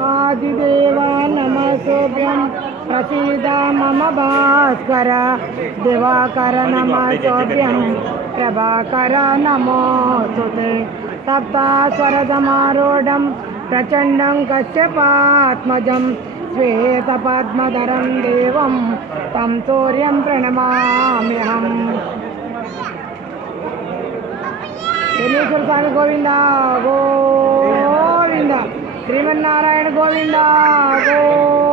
आदिदेवा नमस्तुभ्यं प्रसीद मम भास्कर दिवाकर नमस्तुभ्यं प्रभाकर नमोस्तुते सप्तास्वरसमारूढं प्रचण्डं कश्यपात्मजं श्वेतपद्मधरं देवं तं सूर्यं प्रणमाम्यहम्। जनेश्वर स्वामी गोविंदा गोविंदा, श्रीमन्नारायण गोविंदा गो।